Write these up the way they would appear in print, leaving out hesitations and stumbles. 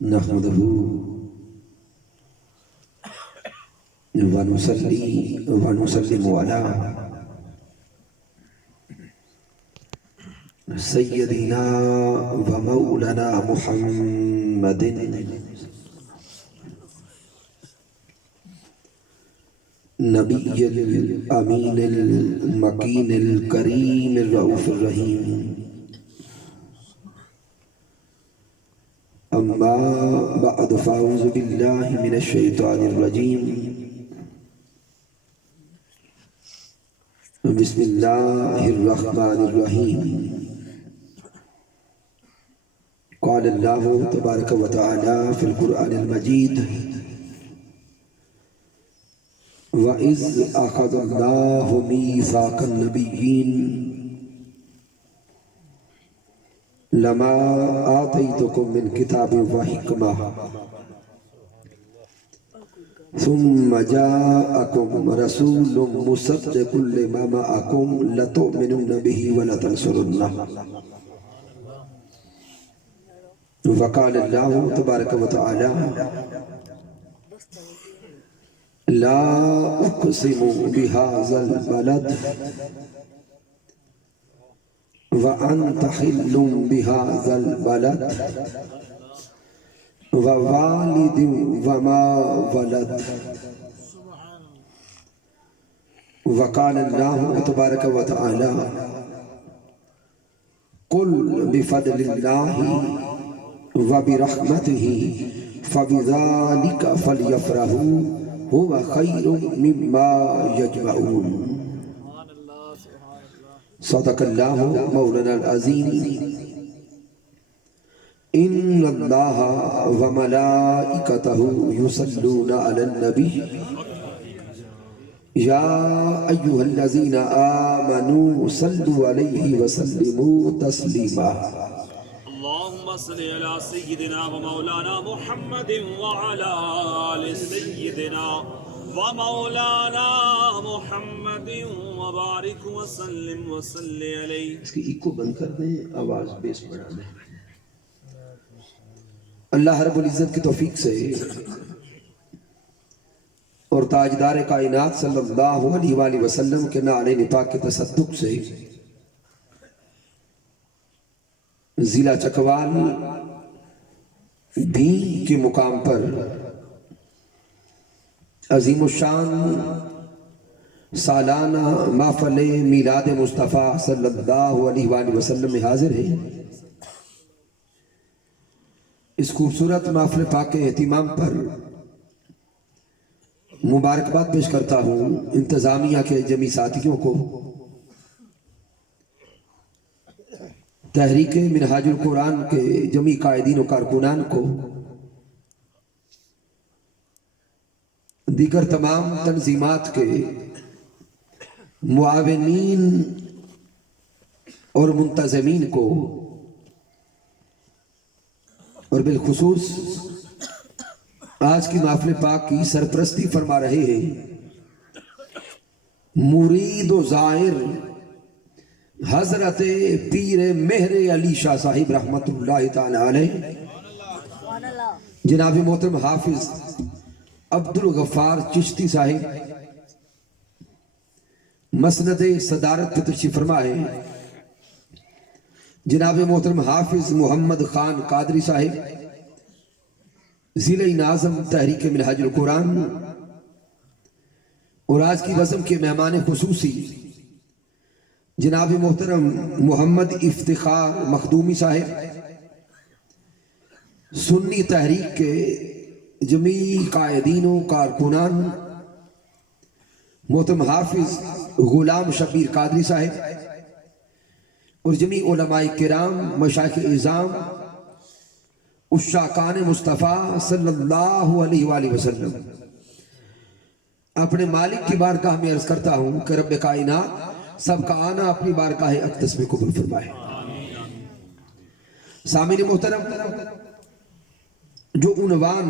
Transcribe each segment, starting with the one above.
نحمده ونصلي ونسلم على سيدنا ومولانا محمد نبي الأمين المكين الكريم الرؤوف الرحيم. أما بعد فأعوذ بالله من الشيطان الرجيم. بسم الله الرحمن الرحيم. قال الله تبارك وتعالى في القرآن المجيد: وَإِذْ أَخَذَ اللَّهُ مِيثَاقَ النَّبِيِّينَ لَمَا آتَيْتُكُم مِّن كِتَابٍ وَحِكْمَةٍ ثُمَّ جَاءَكُمْ رَسُولٌ مُّصَدِّقٌ لِّمَا مَعَكُمْ لَتُؤْمِنُنَّ بِهِ وَلَتَنصُرُنَّهُ. وقال الله تبارك وتعالى: لا أقسم بهذا البلد وأنت حل بهذا البلد ووالد وما ولد. وقال الله تبارك وتعالى: قل بفضل الله وبرحمته فبذلك فليفرحوا هو خير مما يجمعون. صدق الله مولانا العظيم. إن الله وملائكته يصلون على النبي يا أيها الذين آمنوا صلوا عليه وسلموا تسليما. اللهم صل على سيدنا ومولانا محمد وعلى آل سيدنا ومولانا محمد وبارك وسلم وصل علیہ. اس کی ایکو بند کر دیں، آواز بیس بڑھا دیں. اللہ رب العزت کی توفیق سے اور تاجدار کائنات صلی اللہ علیہ وآلہ وسلم کے نعلین پاک کے تصدق سے ضلع چکوال بھی کے مقام پر عظیم الشان سالانہ محفل میلاد مصطفیٰ صلی اللہ علیہ وآلہ وسلم میں حاضر ہے. اس خوبصورت محفل پاک کے اہتمام پر مبارکباد پیش کرتا ہوں انتظامیہ کے جمیع ساتھیوں کو، تحریک منہاج القرآن کے جمیع قائدین و کارکنان کو، دیگر تمام تنظیمات کے معاونین اور منتظمین کو، اور بالخصوص آج کی محفل پاک کی سرپرستی فرما رہے ہیں مرید و زائر حضرت پیر مہر علی شاہ صاحب رحمت اللہ تعالی علیہ، جناب محترم حافظ عبدالغفار چشتی صاحب مسند صدارت پر تشریف فرما ہے، جناب محترم حافظ محمد خان قادری صاحب ضلع ناظم تحریک منہاج القرآن، اور آج کی رسم کے مہمان خصوصی جناب محترم محمد افتخار مخدومی صاحب سنی تحریک کے جمیع قائدین و کارکنان، محترم حافظ غلام شبیر قادری صاحب اور جمیع علماء کرام، مشائخ اعظام، عشاقان مصطفیٰ صلی اللہ علیہ وآلہ وسلم، اپنے مالک کی بارگاہ میں عرض کرتا ہوں کہ رب کائنات سب کا آنا اپنی بارگاہ اقدس میں قبول فرمائے. سامعین محترم، جو عنوان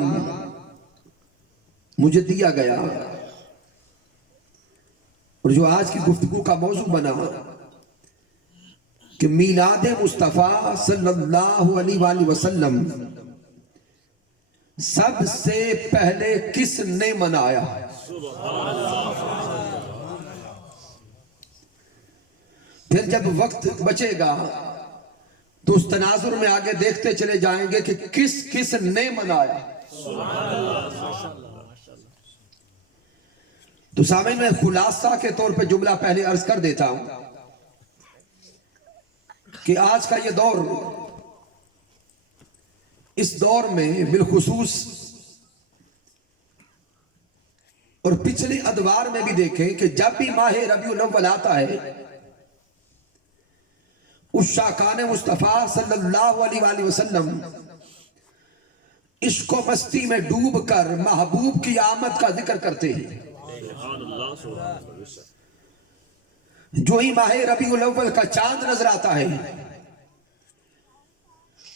مجھے دیا گیا اور جو آج کی گفتگو کا موضوع بنا کہ میلاد مصطفیٰ صلی اللہ علیہ وآلہ وسلم سب سے پہلے کس نے منایا؟ پھر جب وقت بچے گا تو اس تناظر میں آگے دیکھتے چلے جائیں گے کہ کس کس نے منایا۔ تو سامعین میں خلاصہ کے طور پہ جملہ پہلے عرض کر دیتا ہوں کہ آج کا یہ دور، اس دور میں بالخصوص اور پچھلے ادوار میں بھی دیکھیں کہ جب بھی ماہ ربیع الاول آتا ہے، اس شاکان مصطفیٰ صلی اللہ علیہ وآلہ وسلم عشق و مستی میں ڈوب کر محبوب کی آمد کا ذکر کرتے ہیں۔ جو ہی ماہ ربیع الاول کا چاند نظر آتا ہے،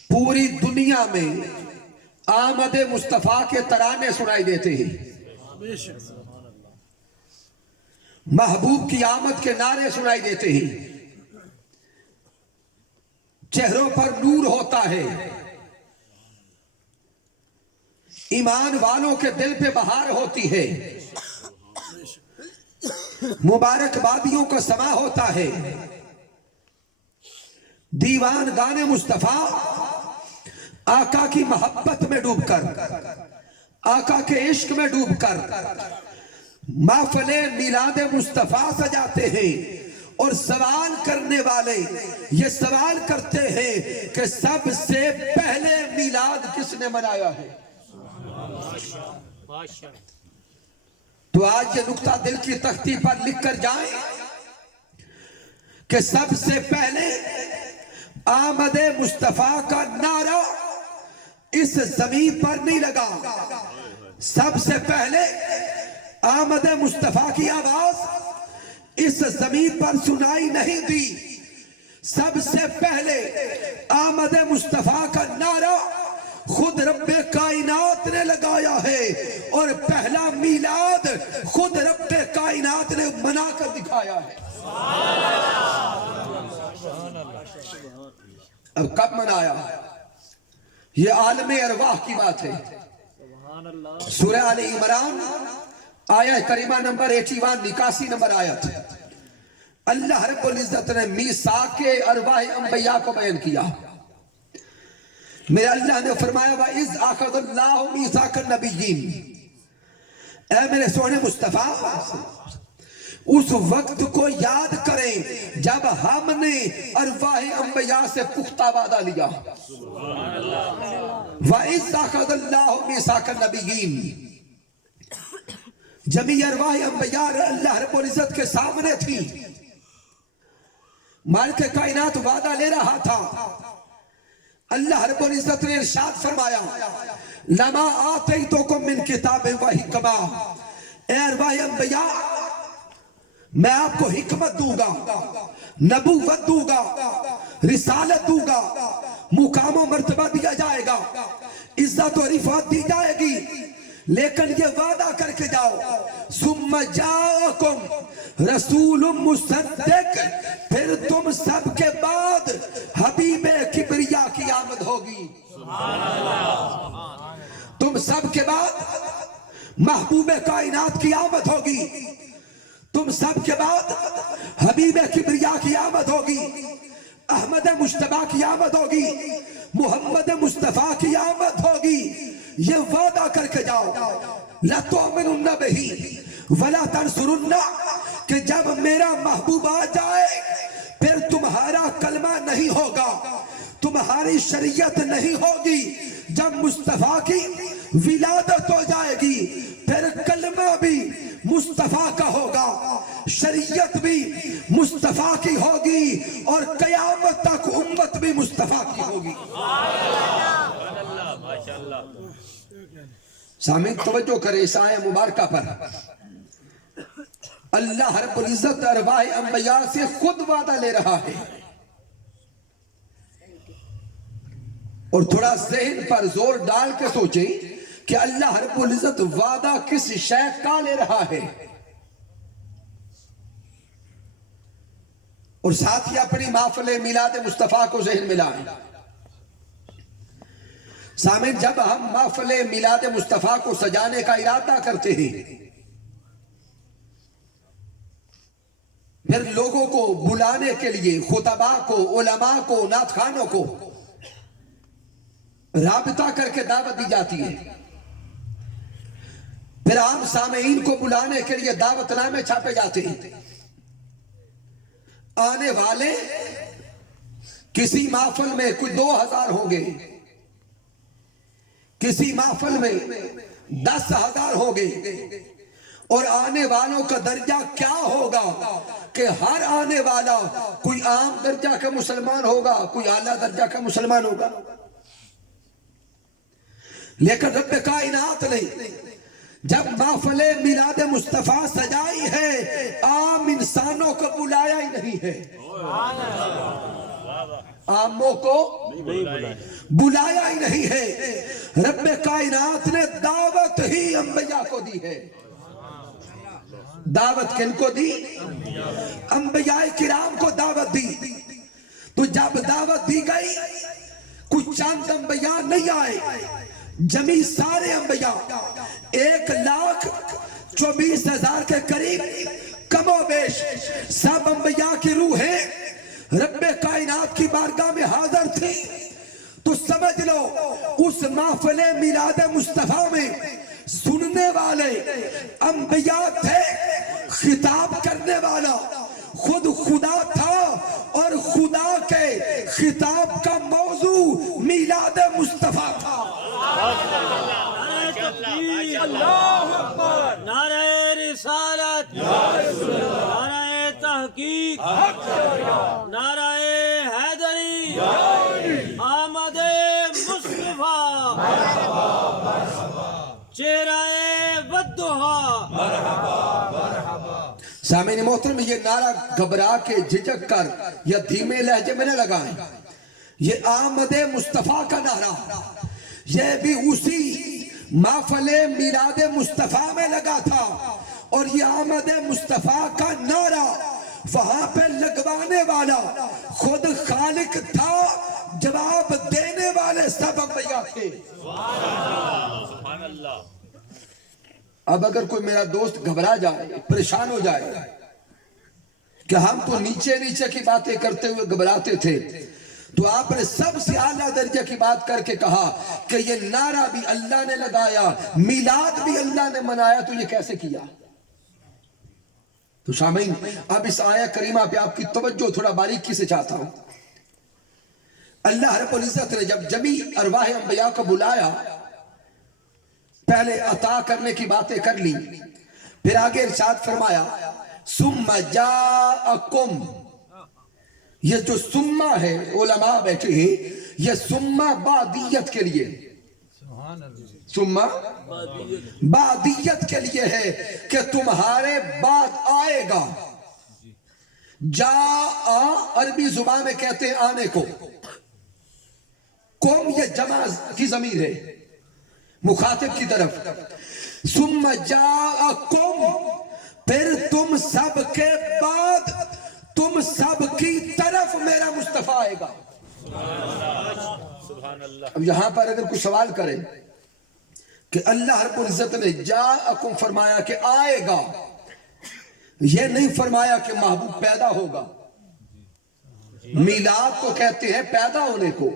پوری دنیا میں آمد مصطفیٰ کے ترانے سنائی دیتے ہیں، محبوب کی آمد کے نعرے سنائی دیتے ہیں، چہروں پر نور ہوتا ہے، ایمان والوں کے دل پہ بہار ہوتی ہے، مبارک بادیوں کا سما ہوتا ہے، دیوان گانے مصطفیٰ آقا کی محبت میں ڈوب کر، آقا کے عشق میں ڈوب کر محفل میلاد مصطفیٰ سجاتے ہیں، اور سوال کرنے والے یہ سوال کرتے ہیں کہ سب سے پہلے میلاد کس نے منایا ہے؟ تو آج یہ نقطہ دل کی تختی پر لکھ کر جائیں کہ سب سے پہلے آمد مصطفیٰ کا نعرہ اس زمین پر نہیں لگا، سب سے پہلے آمد مصطفیٰ کی آواز اس زمین پر سنائی نہیں دی، سب سے پہلے آمد مصطفیٰ کا نعرہ خود رب کائنات نے لگایا ہے، اور پہلا میلاد خود رب کائنات نے منا کر دکھایا ہے۔ اب کب منایا؟ یہ عالم ارواح کی بات ہے۔ سورہ آل عمران آیت کریمہ نمبر 81 81 نمبر آیت، اللہ رب العزت نے میثاق ارواح انبیاء کو بیان کیا۔ میرے اللہ نے فرمایا وَإِذْ أَخَذَ اللَّهُ مِيثَاقَ النَّبِيِّينَ، اے میرے سونے مصطفیٰ، اس وقت کو یاد کریں جب ہم نے ارواح انبیاء سے پختہ وعدہ لیا۔ وَإِذْ أَخَذَ اللَّهُ مِيثَاقَ النَّبِيِّينَ، جمیع ارواح انبیاء اللہ رب العزت کے سامنے تھی، مالک کائنات وعدہ لے رہا تھا۔ اللہ رب العزت نے ارشاد فرمایا لما آتیتکم من کتاب و حکمہ، اے ارواح انبیاء میں آپ کو حکمت دوں گا، نبوت دوں گا، رسالت دوں گا، مقام و مرتبہ دیا جائے گا، عزت و رفعت دی جائے گی، لیکن یہ وعدہ کر کے جاؤ ثم جاءکم رسول مصدق، پھر تم سب کے بعد حبیب کبریا کی آمد ہوگی، تم سب کے بعد محبوب کائنات کی آمد ہوگی، تم سب کے بعد حبیب کبریا کی آمد ہوگی، احمد مجتبیٰ کی آمد ہوگی، محمد مصطفیٰ کی آمد ہوگی۔ یہ وعدہ کر کے جاؤ لَتُؤْمِنُنَّ بِهِ وَلَا تَنْصُرُنَّ، کہ جب میرا محبوب آ جائے پھر تمہارا کلمہ نہیں ہوگا، تمہاری شریعت نہیں ہوگی، جب مصطفیٰ کی ولادت ہو جائے گی پھر کلمہ بھی مصطفیٰ کا ہوگا، شریعت بھی مصطفیٰ کی ہوگی، اور قیامت تک امت بھی مصطفیٰ کی ہوگی۔ سامعین توجہ کرے اس آیت مبارکہ پر، اللہ رب العزت ارواح انبیاء سے خود وعدہ لے رہا ہے، اور تھوڑا ذہن پر زور ڈال کے سوچیں کہ اللہ رب العزت وعدہ کس شے کا لے رہا ہے، اور ساتھ ہی اپنی محفل میلاد مصطفیٰ کو ذہن میں لائیں۔ سامعین، جب ہم محفل میلاد مصطفیٰ کو سجانے کا ارادہ کرتے ہیں، پھر لوگوں کو بلانے کے لیے خطباء کو، علماء کو، نعت خوانوں کو رابطہ کر کے دعوت دی جاتی ہے، پھر عام سامعین کو بلانے کے لیے دعوت نامے چھاپے جاتے ہیں، آنے والے کسی محفل میں کچھ 2000 ہوں گے، کسی محفل میں 10,000 ہوں گے، اور آنے والوں کا درجہ کیا ہوگا کہ ہر آنے والا کوئی عام درجہ کا مسلمان ہوگا، کوئی اعلیٰ درجہ کا مسلمان ہوگا، لیکن رب کائنات نے جب محفل میلاد مصطفیٰ سجائی ہے، عام انسانوں کو بلایا ہی نہیں ہے، عاموں کو بلایا ہی نہیں ہے، رب کائنات نے دعوت ہی انبیاء کو دی ہے۔ دعوت کن کو دی؟ انبیاء کرام کو دعوت دی۔ تو جب دعوت دی گئی، کچھ چند انبیاء نہیں آئے، جمی سارے انبیاء 1,24,000 کے قریب کم و بیش سب انبیاء کی روحیں رب کائنات کی بارگاہ میں حاضر تھی۔ تو سمجھ لو اس محفل میلاد مصطفیٰ میں سننے والے انبیاء تھے، خطاب کرنے والا خود خدا تھا، اور خدا کے خطاب کا موضوع میلاد مصطفیٰ تھا۔ اللہ اکبر، نعرہ رسالت، نعرہ تحقیق، نعرہ حیدری، آمد مصطفیٰ، چہرہ والضحیٰ۔ سامعین محترم، یہ نعرہ گھبرا کے جھجک کر یا دھیمے لہجے میں نہ لگائیں، یہ آمد مصطفیٰ کا نعرہ یہ بھی اسی محفل میلاد مصطفیٰ میں لگا تھا، اور یہ آمد مصطفیٰ کا نعرہ وہاں پہ لگوانے والا خود خالق تھا، جواب دینے والے سب انبیاء تھے۔ اب اگر کوئی میرا دوست گھبرا جائے، پریشان ہو جائے کہ ہم تو نیچے نیچے کی باتیں کرتے ہوئے گھبراتے تھے، تو آپ نے سب سے اعلیٰ درجے کی بات کر کے کہا کہ یہ نعرہ بھی اللہ نے لگایا، میلاد بھی اللہ نے منایا، تو یہ کیسے کیا؟ تو سامعین، اب اس آیہ کریمہ پہ آپ کی توجہ تھوڑا باریکی سے چاہتا ہوں۔ اللہ رب العزت نے جب جمی ارواح انبیاء کو بلایا، پہلے عطا کرنے کی باتیں کر لی، پھر آگے ارشاد فرمایا ثم جاءکم۔ یہ جو سمہ ہے، علماء بیٹھے ہیں، یہ سمہ بعدیت کے لیے، سمہ بعدیت کے لیے ہے کہ تمہارے بعد آئے گا۔ جاء عربی زبان میں کہتے ہیں آنے کو، قوم یہ جمع کی ضمیر ہے مخاطب کی طرف، ثم جاءکم، پھر تم سب کے بعد تم سب کی طرف میرا مصطفیٰ آئے گا۔ اب یہاں پر اگر کوئی سوال کرے کہ اللہ رب العزت نے جاءکم فرمایا کہ آئے گا، یہ نہیں فرمایا کہ محبوب پیدا ہوگا۔ میلاد کو کہتے ہیں پیدا ہونے کو،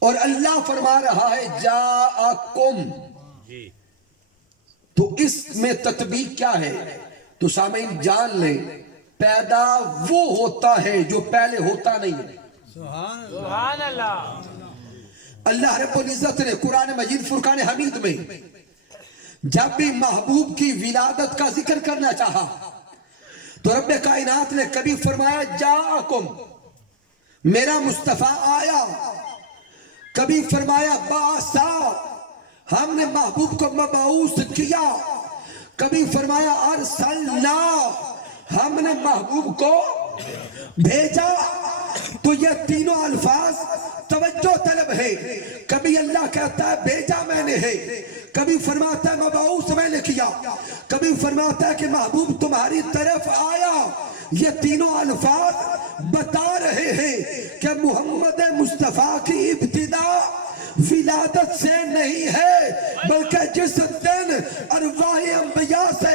اور اللہ فرما رہا ہے جاءکم، تو اس میں تطبیق کیا ہے؟ تو سامعین جان لیں، پیدا وہ ہوتا ہے جو پہلے ہوتا نہیں ہے۔ سبحان اللہ۔ اللہ رب العزت نے قرآن مجید فرقان حمید میں جب بھی محبوب کی ولادت کا ذکر کرنا چاہا تو رب کائنات نے کبھی فرمایا جاءکم، میرا مصطفیٰ آیا، کبھی فرمایا باسا، ہم نے محبوب کو مبعوث کیا، کبھی فرمایا ارسلنا، ہم نے محبوب کو بھیجا۔ تو یہ تینوں الفاظ توجہ طلب ہے، کبھی اللہ کہتا ہے بھیجا میں نے ہے، کبھی فرماتا ہے مبعوث میں نے کیا، کبھی فرماتا ہے کہ محبوب تمہاری طرف آیا۔ یہ تینوں الفاظ بتا رہے ہیں کہ محمد مصطفیٰ کی ابتدا نہیں ہے بلکہ جس دن ارواح انبیاء سے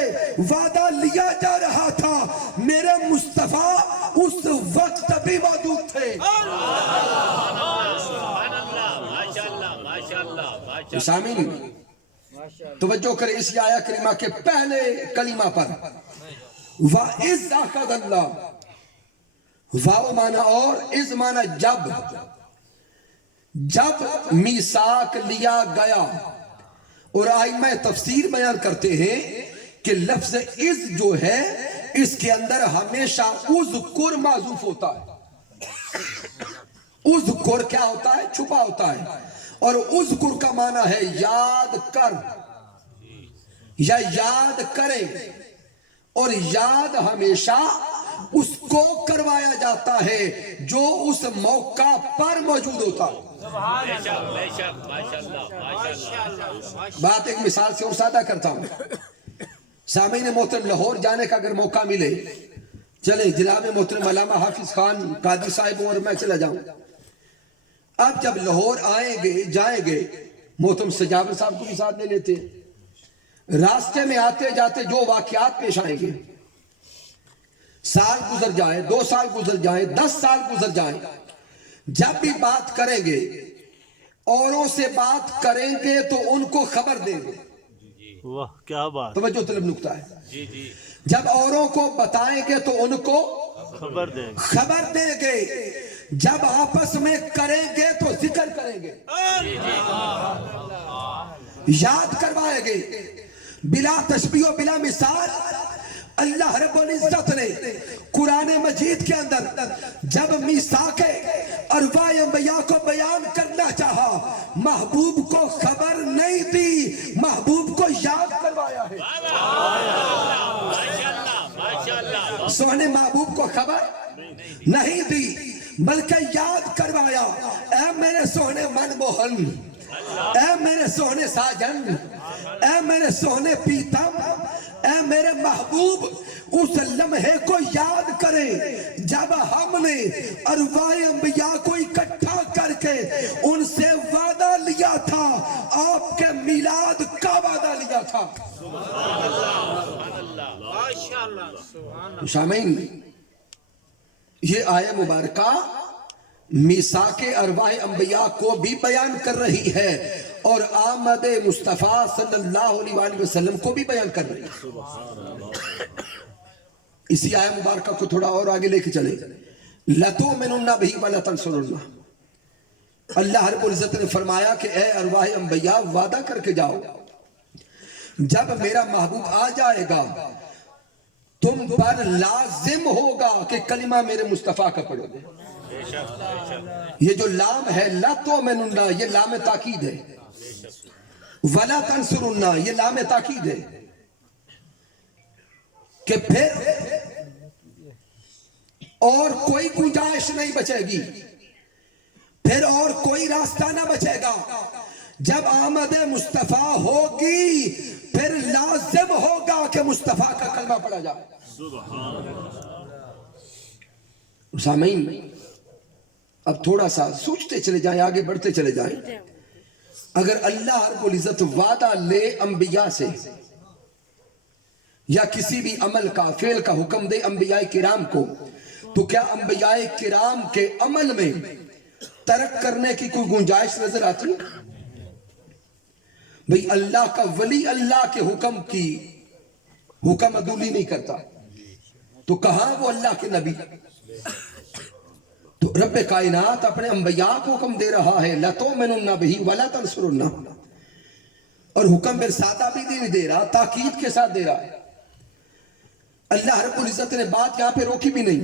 وعدہ لیا جا رہا تھا میرے مصطفیٰ اس وقت بھی موجود تھے. سامعین توجہ کریں اس آیہ کریمہ کے پہلے کلمہ پر. وَإِذْ أَخَذَ اللَّهُ واو مانا اور از مانا جب میثاق لیا گیا. اور ائمہ تفسیر بیان کرتے ہیں کہ لفظ از جو ہے اس کے اندر ہمیشہ اذکر معذوف ہوتا ہے. اذکر کیا ہوتا ہے؟ چھپا ہوتا ہے. اور اذکر کا معنی ہے یاد کر یا یاد کرے. اور یاد ہمیشہ اس کو کروایا جاتا ہے جو اس موقع پر موجود ہوتا ہے. بات ایک مثال سے اور سادہ کرتا ہوں. سامعین محترم لاہور جانے کا اگر موقع ملے چلے جناب محترم علامہ حافظ خان قادری صاحب اور میں چلا جاؤں. اب جب لاہور آئیں گے جائیں گے محترم سجاور صاحب کو بھی ساتھ لے لیتے. راستے میں آتے جاتے جو واقعات پیش آئیں گے سال گزر جائے 2 سال گزر جائے 10 سال گزر جائے جب بھی بات کریں گے اوروں سے بات کریں گے تو ان کو خبر دیں گے. واہ کیا بات. توجہ طلب نکتہ ہے. جب اوروں کو بتائیں گے تو ان کو خبر دیں گے. جب آپس میں کریں گے تو ذکر کریں گے یاد کروائیں گے بلا تشبیہ و بلا مثال. اللہ رب العزت نے قرآن مجید کے اندر جب میثاق ارواح انبیاء کو بیان کرنا چاہا محبوب کو خبر نہیں دی محبوب کو یاد کروایا ہے. سونے محبوب کو خبر نہیں دی بلکہ یاد کروایا. اے میرے سونے من موہن اے میرے سونے ساجن اے میرے سونے پیتم اے میرے محبوب اس لمحے کو یاد کریں جب ہم نے ارواح انبیاء کو اکٹھا کر کے ان سے وعدہ لیا تھا آپ کے میلاد کا وعدہ لیا تھا. سامعین یہ آیہ مبارکہ میثاق ارواح انبیاء کو بھی بیان کر رہی ہے اور آمد مصطفیٰ صلی اللہ علیہ وآلہ وسلم کو بھی بیان کر رہی ہے. اسی آیہ مبارکہ کو تھوڑا اور آگے لے کے چلے. لَتُؤْمِنُنَّ بِهِ وَلَتَنْصُرُنَّهُ. اللہ رب العزت نے فرمایا کہ اے ارواح انبیاء وعدہ کر کے جاؤ جب میرا محبوب آ جائے گا تم پر لازم ہوگا کہ کلمہ میرے مصطفیٰ کا پڑھو گے. یہ جو لام ہے لَتُؤْمِنُنَّ یہ لام تاکید ہے. وَلَا تَنْصُرُنَّ یہ لام تاکید ہے کہ پھر اور کوئی گنجائش نہیں بچے گی پھر اور کوئی راستہ نہ بچے گا. جب آمد مصطفیٰ ہوگی پھر لازم ہوگا کہ مصطفیٰ کا کلمہ پڑھا جائے. سامعین اب تھوڑا سا سوچتے چلے جائیں آگے بڑھتے چلے جائیں. اگر اللہ رب العزت وعدہ لے انبیاء سے یا کسی بھی عمل کا فعل کا حکم دے انبیاء کرام کو تو کیا انبیاء کرام کے عمل میں ترک کرنے کی کوئی گنجائش نظر آتی ہے؟ بھئی اللہ کا ولی اللہ کے حکم عدولی نہیں کرتا تو کہاں وہ اللہ کے نبی. تو رب کائنات اپنے انبیاء کو حکم دے رہا ہے لَتُؤْمِنُنَّ بِهِ وَلَا تَنْصُرُنَّهُ اور حکم پھر سادہ بھی نہیں دے رہا تاکید کے ساتھ دے رہا ہے. اللہ رب العزت نے بات یہاں پہ روکی بھی نہیں.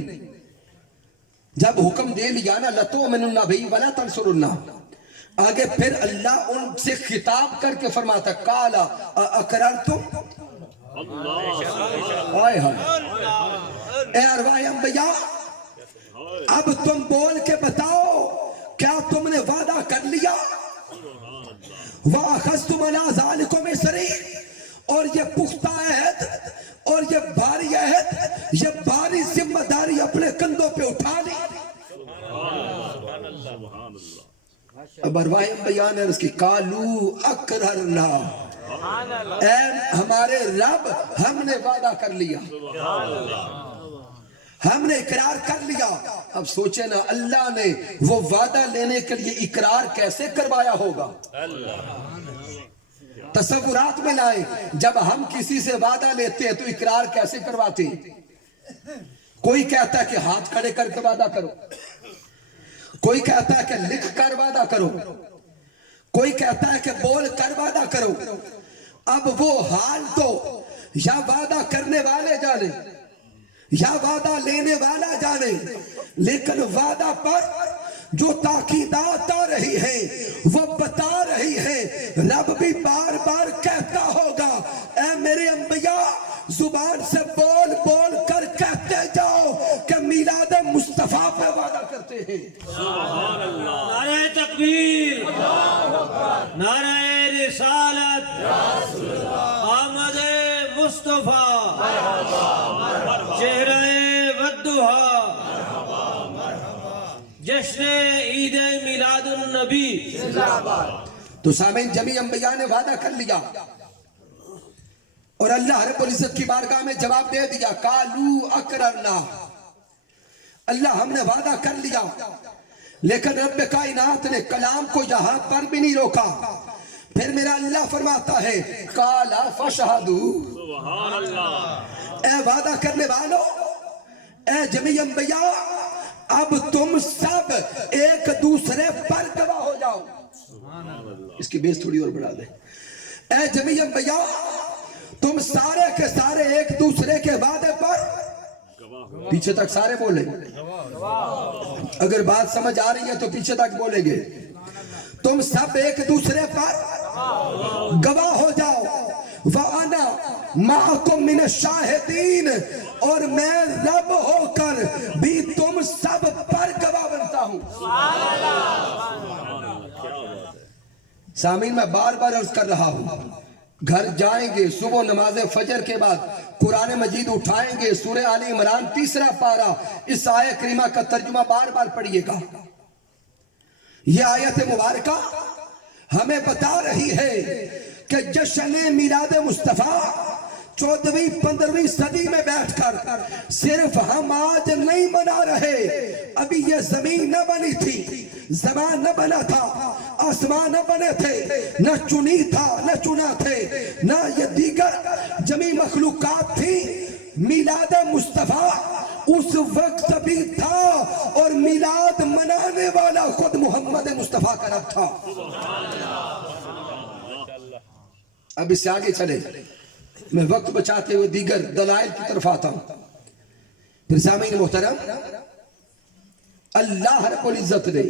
جب حکم دے لیا نا لَتُؤْمِنُنَّ بِهِ وَلَا تَنْصُرُنَّهُ آگے پھر اللہ ان سے خطاب کر کے فرماتا قَالَ أَقْرَرْتُمْ اے ارواح انبیاء اب تم بول کے بتاؤ کیا تم نے وعدہ کر لیا وَأَخَذْتُمْ عَلَىٰ ذَلِكُمْ إِصْرِي اور یہ پختہ عہد اور یہ بھاری عہد یہ بھاری ذمہ داری اپنے کندھوں پہ اٹھا لی. اب ارواح بیان ہے اس کی قالو اقررنا، اے ہمارے رب ہم نے وعدہ کر لیا، ہم نے اقرار کر لیا۔ اب سوچے نا اللہ نے وہ وعدہ لینے کے لیے اقرار کیسے کروایا ہوگا؟ تصورات میں لائیں، جب ہم کسی سے وعدہ لیتے ہیں تو اقرار کیسے کرواتے ہیں؟ کوئی کہتا ہے کہ ہاتھ کھڑے کر کے وعدہ کرو، کوئی کہتا ہے کہ لکھ کر وعدہ کرو، کوئی کہتا ہے کہ بول کر وعدہ کرو۔ اب وہ حال تو یا وعدہ کرنے والے جانے یا وعدہ لینے والا جانے، لیکن وعدہ پر جو تاکیدات آ رہی ہے وہ بتا رہی ہے، رب بھی بار بار کہتا ہوگا اے میرے انبیاء زبان سے بول بول کر کہتے جاؤ کہ میلاد مصطفیٰ پہ وعدہ کرتے ہیں۔ نعرہ تکبیر، نعرہ رسالت، آمد مصطفیٰ، چہرہ والضحیٰ، جشن عید میلاد النبی۔ تو سامعین جمیع انبیاء نے وعدہ کر لیا اور اللہ رب العزت کی بارگاہ میں جواب دے دیا، قالو اقررنا، اللہ ہم نے وعدہ کر لیا۔ لیکن رب کائنات نے کلام کو یہاں پر بھی نہیں روکا، پھر میرا اللہ فرماتا ہے قال فاشہدوا، سبحان اللہ، اے وعدہ کرنے والوں، اے جمیع انبیاء، اب تم سب ایک دوسرے پر گواہ ہو جاؤ۔ اس کی بیس تھوڑی اور بڑھا دیں۔ اے جمیع انبیاء، تم سارے کے سارے ایک دوسرے کے وعدے پر، پیچھے تک سارے بولیں، اگر بات سمجھ آ رہی ہے تو پیچھے تک بولیں گے، تم سب ایک دوسرے پر گواہ ہو جاؤ، وَأَنَا مَعَكُمْ مِنَ الشَّاهِدِينَ، اور میں رب ہو کر بھی تم سب پر گواہ بنتا ہوں۔ سامعین میں بار بار عرض کر رہا ہوں، گھر جائیں گے صبح نماز فجر کے بعد قرآن مجید اٹھائیں گے، سورہ آل عمران 3 پارہ، اس آیت کریمہ کا ترجمہ بار بار پڑھیے گا۔ یہ آیت مبارکہ ہمیں بتا رہی ہے کہ جشن میلاد مصطفیٰ 14ویں 15ویں صدی میں بیٹھ کر صرف ہم آج نہیں منا رہے، ابھی یہ زمین نہ بنی تھی، زمان نہ بنا تھا، آسمان نہ بنے تھے، نہ چنی تھا نہ چنا تھے، نہ یہ دیگر جمی مخلوقات تھی، میلاد مصطفیٰ اس وقت بھی تھا، اور میلاد منانے والا خود محمد مصطفیٰ کا رب تھا۔ اب اس سے آگے چلے، میں وقت بچاتے ہوئے دیگر دلائل کی طرف آتا ہوں۔ پھر سامعین محترم، اللہ رب العزت نے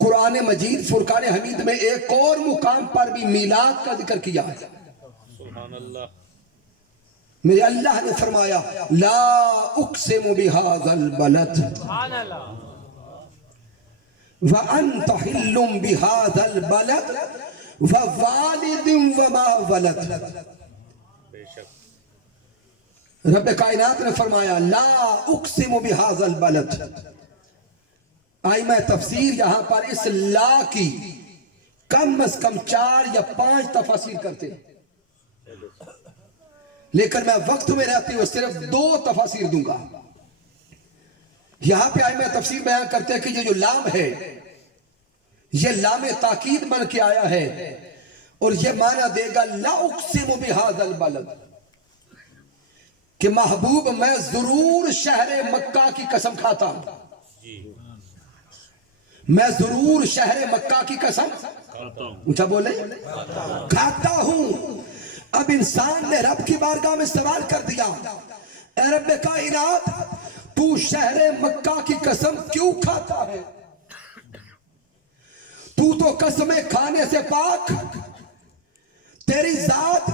قرآن مجید فرقان حمید میں ایک اور مقام پر بھی میلاد کا ذکر کیا ہے۔ میرے اللہ نے فرمایا لا اقسم بہذا البلد وانت حل بہذا البلد ووالد وما ولد۔ رب کائنات نے فرمایا لا اقسم بہذا البلد۔ آئمہ تفسیر یہاں پر اس لا کی کم از کم 4 یا 5 تفاسیر کرتے ہیں، لیکن میں وقت میں رہتی ہوں صرف 2 تفاسیر دوں گا۔ یہاں پہ آئمہ تفسیر بیان کرتے ہیں کہ یہ جو لام ہے یہ لام تاکید بن کے آیا ہے، اور یہ معنی دے گا لا اقسم بہذا البلد، کہ محبوب میں ضرور شہر مکہ کی قسم کھاتا ہوں، میں ضرور شہر مکہ کی قسم اونچا بولے کھاتا ہوں۔ اب انسان نے رب کی بارگاہ میں سوال کر دیا، اے رب کائنات، تو شہر مکہ کی قسم کیوں کھاتا ہے؟ تو قسمیں کھانے سے پاک، تیری ذات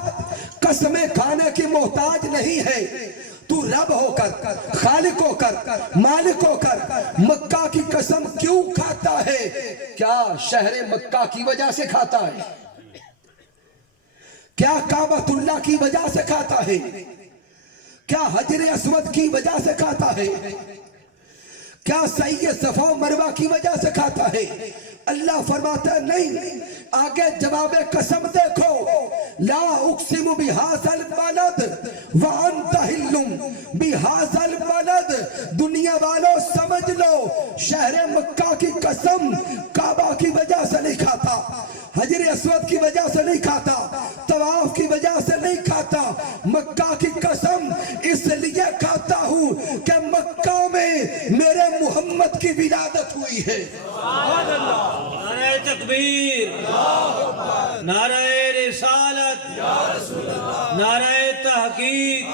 قسمیں کھانے کی محتاج نہیں ہے، تو رب ہو کر، خالق ہو کر، مالک ہو کر مکہ کی قسم کیوں کھاتا ہے؟ کیا شہر مکہ کی وجہ سے کھاتا ہے؟ کیا کعبۃ اللہ کی وجہ سے کھاتا ہے؟ کیا حجر اسود کی وجہ سے کھاتا ہے؟ کیا صحیح صفا و مروہ کی وجہ سے کھاتا ہے؟ اللہ فرماتا ہے نہیں. آگے جواب قسم دیکھو. لا اقسم بہذا البلد وانت حل بہذا البلد. دنیا والوں سمجھ لو شہر مکہ کی قسم کعبہ کی وجہ سے نہیں کھاتا, حجر اسود کی وجہ سے نہیں کھاتا, طواف کی وجہ سے نہیں کھاتا. مکہ کی قسم اس لیے کھاتا ہوں کہ مکہ میں میرے محمد کی ولادت ہوئی ہے. نعرہ تکبیر, نعرہ رسالت, نعرہ تحقیق,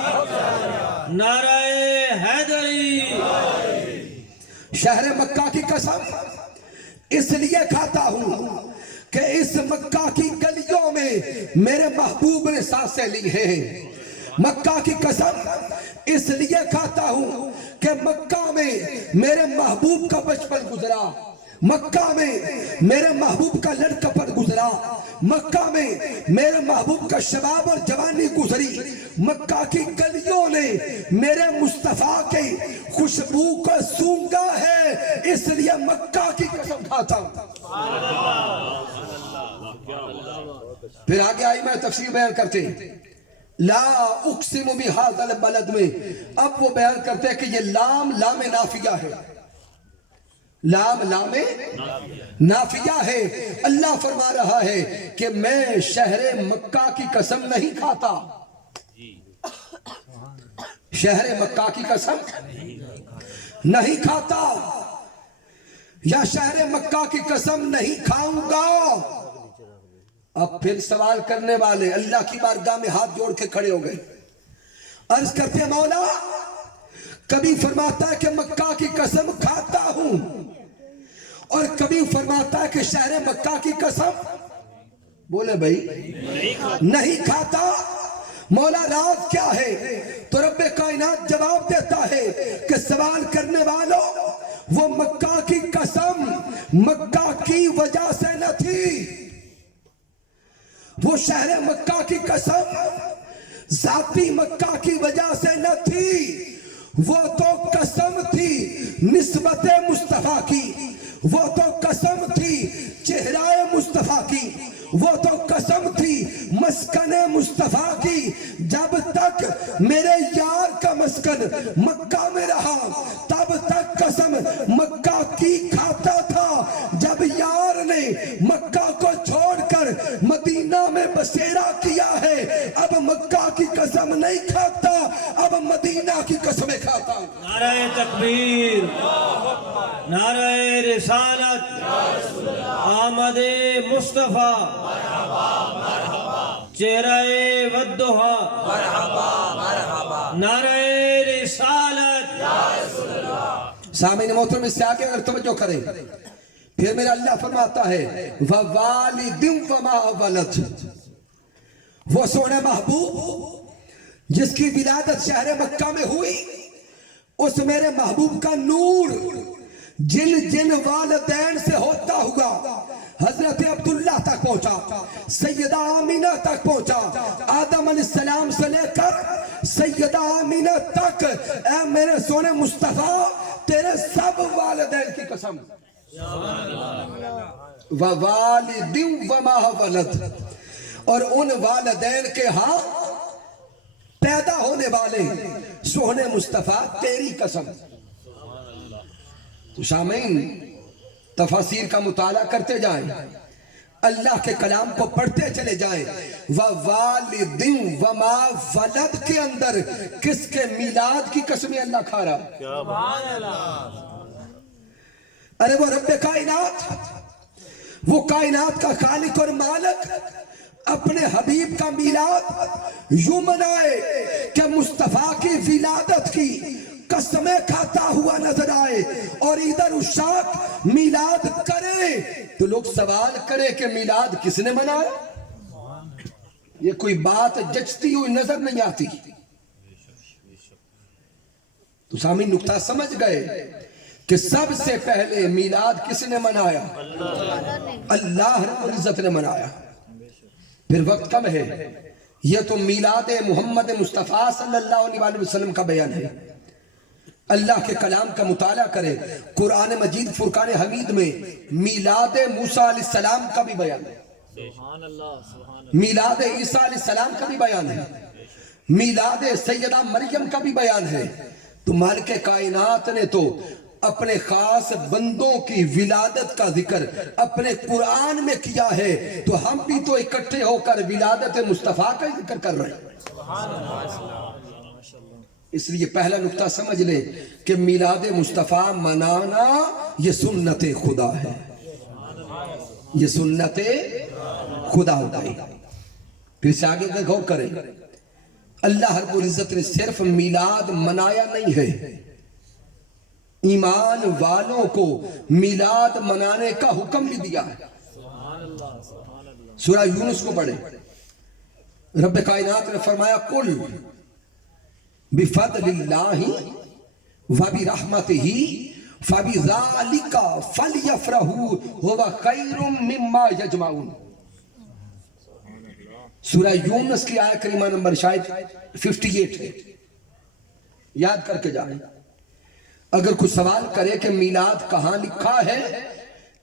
نعرہ حیدری. شہر مکہ کی قسم اس لیے کھاتا ہوں کہ اس مکہ کی گلیوں میں میرے محبوب نے سانسیں لی ہیں. مکہ کی قسم اس لیے کھاتا ہوں کہ مکہ میں میرے محبوب کا بچپن گزرا, مکہ میں میرے محبوب کا لڑکپن گزرا, مکہ میں میرے محبوب کا شباب اور جوانی گزری. مکہ کی گلیوں نے میرے مصطفیٰ کی خوشبو کو سونگا ہے, اس لیے مکہ کی قسم کھاتا ہوں. پھر آگے آئی میں تفسیر بیان کرتے لا اقسم بہذا البلد میں. اب وہ بیان کرتے ہیں کہ یہ لام لام نافیہ ہے, لام لام نافیہ ہے. اللہ فرما رہا ہے کہ میں شہر مکہ کی قسم نہیں کھاتا, شہر مکہ کی قسم نہیں کھاتا, یا شہر مکہ کی قسم نہیں کھاؤں گا. اب پھر سوال کرنے والے اللہ کی بارگاہ میں ہاتھ جوڑ کے کھڑے ہو گئے, عرض کرتے ہیں مولا کبھی فرماتا ہے کہ مکہ کی قسم کھاتا ہوں, اور کبھی فرماتا ہے کہ شہر مکہ کی قسم بولے بھائی نہیں کھاتا. مولا راز کیا ہے؟ تو رب کائنات جواب دیتا ہے کہ سوال کرنے والوں وہ مکہ کی قسم مکہ کی وجہ سے نہ تھی, وہ شہر مکہ کی قسم ذاتی مکہ کی وجہ سے نہ تھی, وہ تو قسم تھی نسبت مصطفیٰ کی, وہ تو قسم تھی چہرہ مصطفیٰ کی, وہ تو قسم تھی مسکن مصطفیٰ کی. جب تک میرے یار کا مسکن مکہ میں رہا تب تک قسم مکہ کی کھاتا تھا. جب یار نے مکہ کو چھوڑ کر مدینہ میں بسیرا کیا ہے اب مکہ کی قسم نہیں کھاتا, اب مدینہ کی قسمیں کھاتا. نعرہ تکبیر, نعرہ رسالت, آمد مصطفیٰ, چہرہ والضحا, نعرہ رسالت. سامعین محترم اس سے آگے اگر توجہ کریں پھر میرا اللہ فرماتا ہے وَوَالِدٍ وَمَا وَلَدَ. وہ سونے محبوب جس کی ولادت شہر مکہ میں ہوئی, اس میرے محبوب کا نور جن جن والدین سے ہوتا ہوا حضرت عبداللہ تک پہنچا, سیدہ آمینہ تک پہنچا, آدم علیہ السلام سے لے کر سیدہ آمینہ تک. اے میرے سونے مصطفیٰ تیرے سب والدین کی قسم. وَوَالِدٍ وَمَا وَلَدَ, اور ان والدین کے ہاں پیدا ہونے والے سونے مصطفیٰ تیری قسم. تو سامعین تفاسیر کا مطالعہ کرتے جائیں, اللہ کے کلام کو پڑھتے چلے جائیں. وَوَالِدٍ وَمَا وَلَدَ کے اندر کس کے میلاد کی قسمیں اللہ کھا رہا. ارے وہ رب کائنات, وہ کائنات کا خالق اور مالک اپنے حبیب کا میلاد یوں منائے کہ مصطفیٰ کی ولادت کی قسمیں کھاتا ہوا نظر آئے, اور ادھر اشاق میلاد کرے تو لوگ سوال کرے کہ میلاد کس نے منایا. یہ کوئی بات جچتی ہوئی نظر نہیں آتی. تو سامعین نقطہ سمجھ گئے کہ سب سے پہلے میلاد کس نے منایا؟ اللہ رب العزت نے منایا. پھر وقت کم ہے, یہ تو میلاد محمد مصطفیٰ صلی اللہ علیہ وسلم کا بیان ہے. اللہ کے کلام کا مطالعہ کرے. قرآن مجید فرقان حمید میں میلاد موسیٰ علیہ السلام کا بھی بیان ہے, میلاد عیسیٰ علیہ السلام کا بھی بیان ہے, میلاد سیدہ مریم کا بھی بیان ہے. تو مالک کائنات نے تو اپنے خاص بندوں کی ولادت کا ذکر اپنے قرآن میں کیا ہے, تو ہم بھی تو اکٹھے ہو کر ولادت مصطفیٰ کا ذکر کر رہے ہیں. اس لیے پہلا نقطہ سمجھ لیں کہ میلاد مصطفیٰ منانا یہ سنت خدا ہے, یہ سنت خدا ہوتا ہے. پھر سے آگے کا غور کریں, اللہ رب العزت نے صرف میلاد منایا نہیں ہے, ایمان والوں کو میلاد منانے کا حکم بھی دیا ہے. سورہ یونس کو پڑھیں, رب کائنات نے فرمایا قل بفضل اللہ وبرحمتہ فبذالک فلیفرحوا ھو خیر مما یجمعون. سورہ یونس کی آیت کریمہ نمبر شاید 58 ہے, یاد کر کے جائیں. اگر کوئی سوال کرے کہ میلاد کہاں لکھا ہے,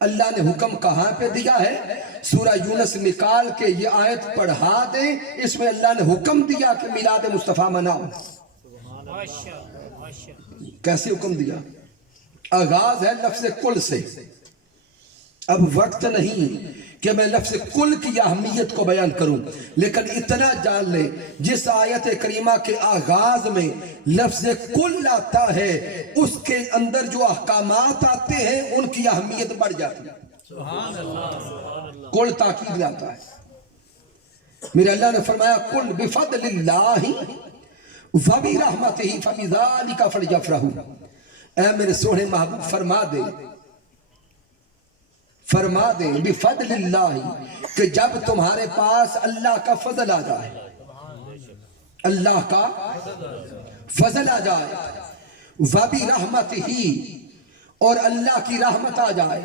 اللہ نے حکم کہاں پہ دیا ہے, سورہ یونس نکال کے یہ آیت پڑھا دیں, اس میں اللہ نے حکم دیا کہ میلاد مصطفیٰ مناؤ. کیسے حکم دیا؟ آغاز ہے لفظ کل سے. اب وقت نہیں کہ میں لفظ کل کی اہمیت کو بیان کروں, لیکن اتنا جان لیں جس آیت کریمہ کے آغاز میں لفظ کل آتا ہے اس کے اندر جو احکامات آتے ہیں ان کی اہمیت بڑھ جاتی ہے. کل تاکید لاتا ہے. میرے اللہ نے فرمایا قل بفضل اللہ وبرحمتہ فبذالک فلیفرحوا. اے میرے سونے محبوب فرما دیں بفضل اللہ, کہ جب تمہارے پاس اللہ کا فضل آ جائے, اللہ کا فضل آ جائے, وبرحمتہ اور اللہ کی رحمت آ جائے,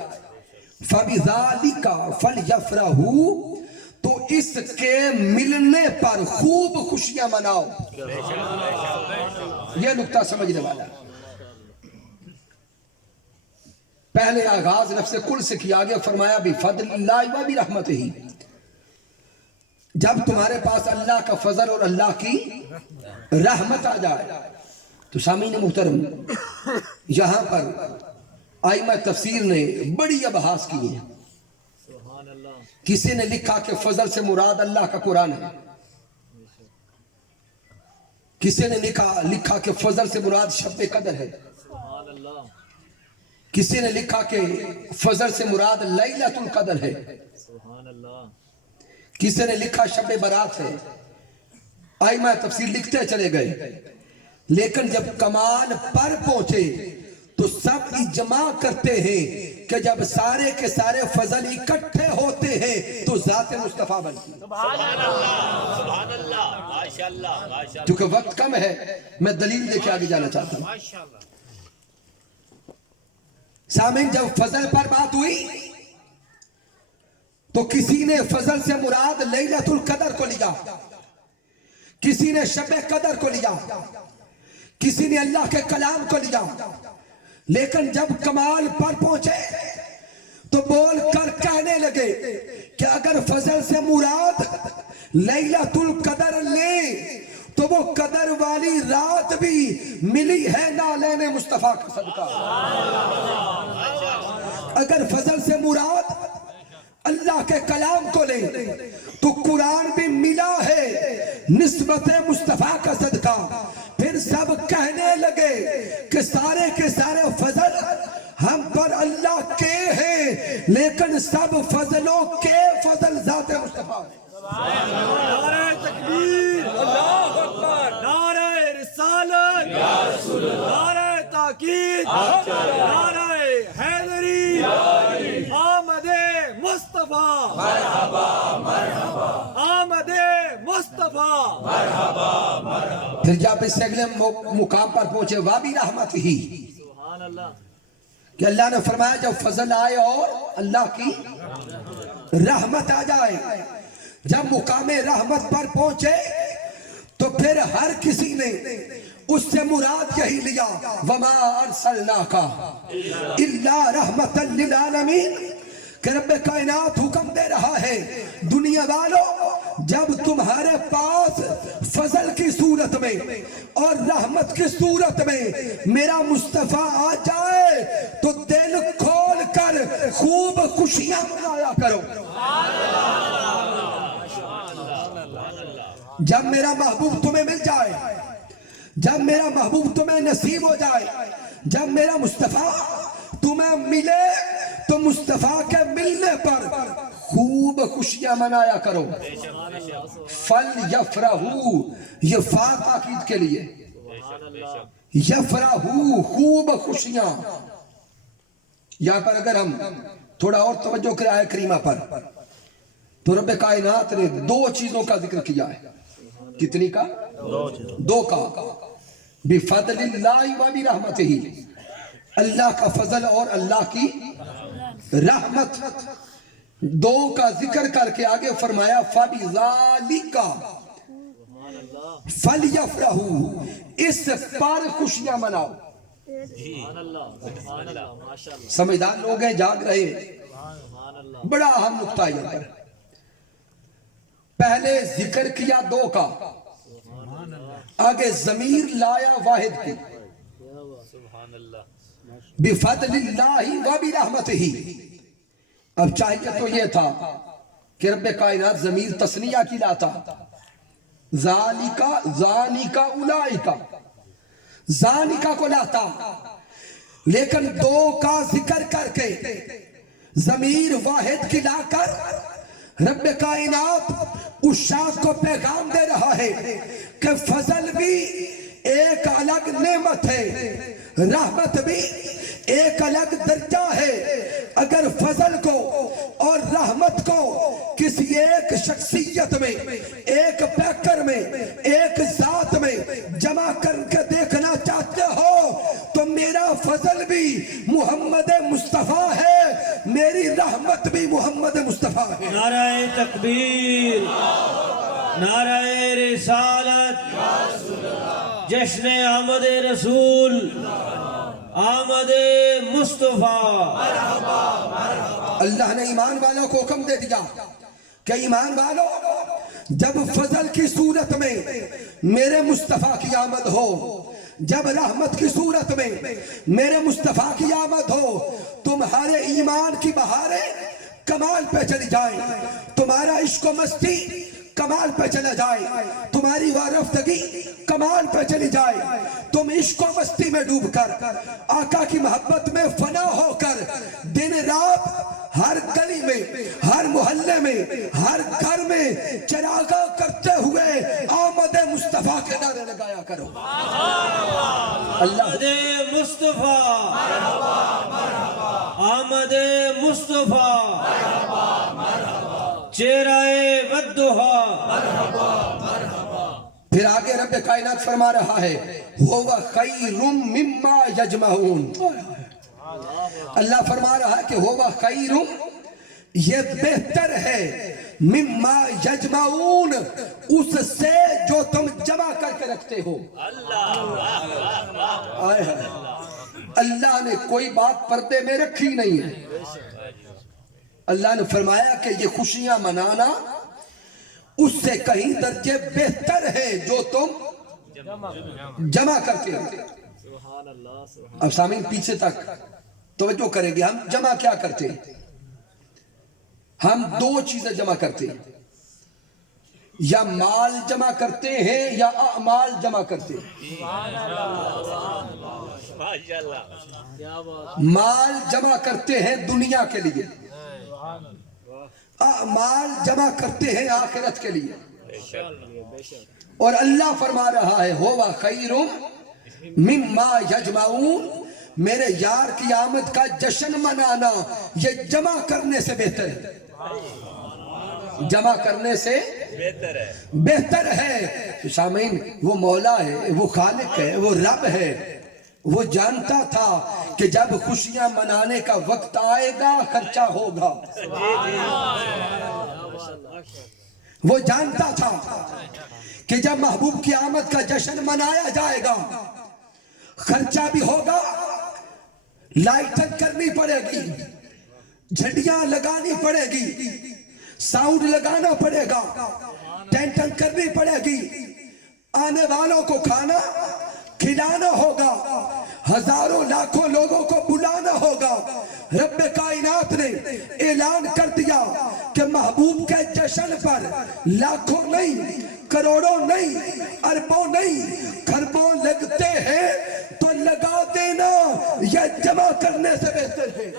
فبذالک فلیفرحوا تو اس کے ملنے پر خوب خوشیاں مناؤ. یہ نقطہ سمجھنے والا ہے. پہلے آغاز لفظ کل سے کیا گیا, فرمایا بفضل اللہ وبرحمتہ, جب تمہارے پاس اللہ کا فضل اور اللہ کی رحمت آ جائے. تو سامعین محترم, یہاں پر ائمہ تفسیر نے بڑی ابحاث کی ہیں. کسی نے لکھا کہ فضل سے مراد اللہ کا قرآن ہے, کسی نے لکھا کہ فضل سے مراد شب قدر ہے, کسی نے لکھا کہ فضل سے مراد لیلۃ القدر ہے, کسی نے لکھا شب برات ہے. ائمہ تفسیر لکھتے چلے گئے, لیکن جب کمال پر پہنچے تو سب اجماع کرتے ہیں کہ جب سارے کے سارے فضل اکٹھے ہوتے ہیں تو ذات مصطفیٰ بنتی ہے. سبحان اللہ, ماشاءاللہ. کیونکہ وقت کم ہے, میں دلیل دے کے آگے جانا چاہتا ہوں. سامعین, جب فضل پر بات ہوئی تو کسی نے فضل سے مراد لیلۃ القدر کو لیا, کسی نے شب قدر کو لیا, کسی نے اللہ کے کلام کو لیا. لیکن جب کمال پر پہنچے تو بول کر کہنے لگے کہ اگر فضل سے مراد لیلۃ القدر لیں تو وہ قدر والی رات بھی ملی ہے نالین مصطفیٰ کا صدقہ. اگر فضل سے مراد اللہ کے کلام کو لیں تو قرآن بھی ملا ہے نسبت مصطفیٰ کا صدقہ. پھر سب کہنے لگے کہ سارے کے سارے فضل ہم پر اللہ کے ہیں, لیکن سب فضلوں کے فضل ذات مصطفیٰ ہے. نعرہ تکبیر, اللہ اکبر, نعرہ رسالت یا رسول اللہ, نعرہ تاکید, نعرہ حیدری, آمد مصطفیٰ, مرحبا مرحبا, آمد مصطفیٰ, مرحبا مرحبا. پھر جب اس سے اگلے مقام پر پہنچے وبرحمتہ, سبحان اللہ, کہ اللہ نے فرمایا جب فضل آئے اور اللہ کی رحمت آ جائے. جب مقام رحمت پر پہنچے تو پھر ہر کسی نے اس سے مراد یہی لیا وما ارسلناک الا رحمتا للعالمین کہ رب کائنات حکم دے رہا ہے دنیا والوں جب تمہارے پاس فضل کی صورت میں اور رحمت کی صورت میں میرا مصطفیٰ آ جائے تو دل کھول کر خوب خوشیاں منایا کرو. جب میرا محبوب تمہیں مل جائے، جب میرا محبوب تمہیں نصیب ہو جائے، جب میرا مصطفیٰ تمہیں ملے تو مصطفیٰ کے ملنے پر خوب خوشیاں منایا کرو. فَلْيَفْرَحُوا، یہ فا تاکید کے لیے، یفرحوا خوب خوشیاں. یہاں پر اگر ہم تھوڑا اور توجہ کریں آیت کریمہ پر تو رب کائنات نے دو چیزوں کا ذکر کیا ہے. کتنی کا؟ دو کا. بفضل اللہ و برحمتہ، اللہ کا فضل اور اللہ کی رحمت، دو کا ذکر کر کے آگے فرمایا فَبِذَالِكَ فَلْيَفْرَحُوا، اس پر خوشیاں مناؤ. سمجھدار لوگ ہیں، جاگ رہے ہیں. بڑا اہم نقطہ یہ پر پہلے ذکر کیا دو کا، آگے ضمیر لایا واحد کی. بفضل اللہ و برحمتہ. اب چاہیے تو یہ تھا کہ رب کائنات ضمیر تثنیہ کی لاتا، ذالکا ذالکا اولئکا، ذالکا کو لاتا، لیکن دو کا ذکر کر کے ضمیر واحد کی لا کر رب کائنات اس شخص کو پیغام دے رہا ہے کہ فضل بھی ایک الگ نعمت ہے، رحمت بھی ایک الگ درجہ ہے. اگر فضل کو اور رحمت کو کسی ایک شخصیت میں، ایک پیکر میں، ایک ذات میں جمع کر کے دیکھنا چاہتے ہو تو میرا فضل بھی محمد مصطفیٰ ہے، میری رحمت بھی محمد مصطفیٰ ہے. نعرہ تکبیر، نعرہ رسالت، جشن آمد رسول، آمد مصطفیٰ. اللہ نے ایمان والوں کو حکم دے دیا کہ ایمان والوں جب فضل کی صورت میں میرے مصطفیٰ کی آمد ہو، جب رحمت کی صورت میں میرے مصطفیٰ کی آمد ہو، تمہارے ایمان کی بہاریں کمال پہ چلی جائیں، تمہارا عشق و مستی کمال پہ چلا جائے، تمہاری وارفتگی کمال پہ چلی جائے، تم عشق و مستی میں ڈوب کر آقا کی محبت میں فنا ہو کر دن رات ہر گلی میں، ہر محلے میں، ہر گھر میں چراغاں کرتے ہوئے آمد مصطفیٰ کے نعرے لگایا کرو. آمد مصطفیٰ، آمد مصطفیٰ، چہرہ ودھا. پھر آگے رب کائنات فرما رہا ہے هو خیر مما یجمعون. اللہ فرما رہا ہے کہ هو خیر، یہ بہتر ہے، مما یجمعون، اس سے جو تم جمع کر کے رکھتے ہو. اللہ نے کوئی بات پردے میں رکھی نہیں ہے. اللہ نے فرمایا کہ یہ خوشیاں منانا اس سے کہیں درجے بہتر ہے جو تم جمع کرتے ہو. اب سامعین پیچھے تک توجہ کریں گے. ہم جمع کیا کرتے ہیں؟ ہم دو چیزیں جمع کرتے ہیں، یا مال جمع کرتے ہیں یا اعمال جمع کرتے ہیں. مال جمع کرتے ہیں دنیا کے لیے، اعمال جمع کرتے ہیں آخرت کے لیے. اور اللہ فرما رہا ہے هو خیر مما یجمعون، میرے یار کی آمد کا جشن منانا یہ جمع کرنے سے بہتر ہے، جمع کرنے سے بہتر ہے. سامعین، وہ مولا ہے، وہ خالق ہے، وہ رب ہے، وہ جانتا تھا کہ جب خوشیاں منانے کا وقت آئے گا خرچہ ہوگا. وہ جانتا تھا کہ جب محبوب کی آمد کا جشن منایا جائے گا خرچہ بھی ہوگا, لائٹنگ کرنی پڑے گی, جھنڈیاں لگانی پڑے گی, ساؤنڈ لگانا پڑے گا, ٹینٹن کرنی پڑے گی, آنے والوں کو کھانا کھلانا ہوگا, ہزاروں لاکھوں لوگوں کو بلانا ہوگا. رب کائنات نے اعلان کر دیا کہ محبوب کے جشن پر لاکھوں نہیں, کروڑوں نہیں, اربوں نہیں, خربوں لگتے ہیں تو لگا دینا, یہ جمع کرنے سے بہتر ہے.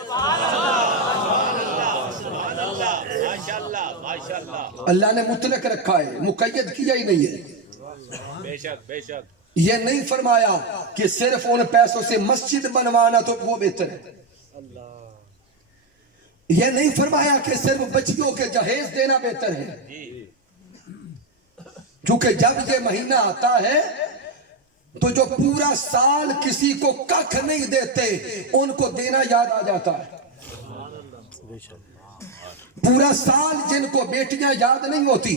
اللہ نے مطلق رکھا ہے, مقید کیا ہی نہیں ہے. بے شک بے شک. یہ نہیں فرمایا کہ صرف ان پیسوں سے مسجد بنوانا تو وہ بہتر ہے. یہ نہیں فرمایا کہ صرف بچیوں کے جہیز دینا بہتر ہے. کیونکہ جب یہ مہینہ آتا ہے تو جو پورا سال کسی کو ککھ نہیں دیتے ان کو دینا یاد آ جاتا ہے. پورا سال جن کو بیٹیاں یاد نہیں ہوتی,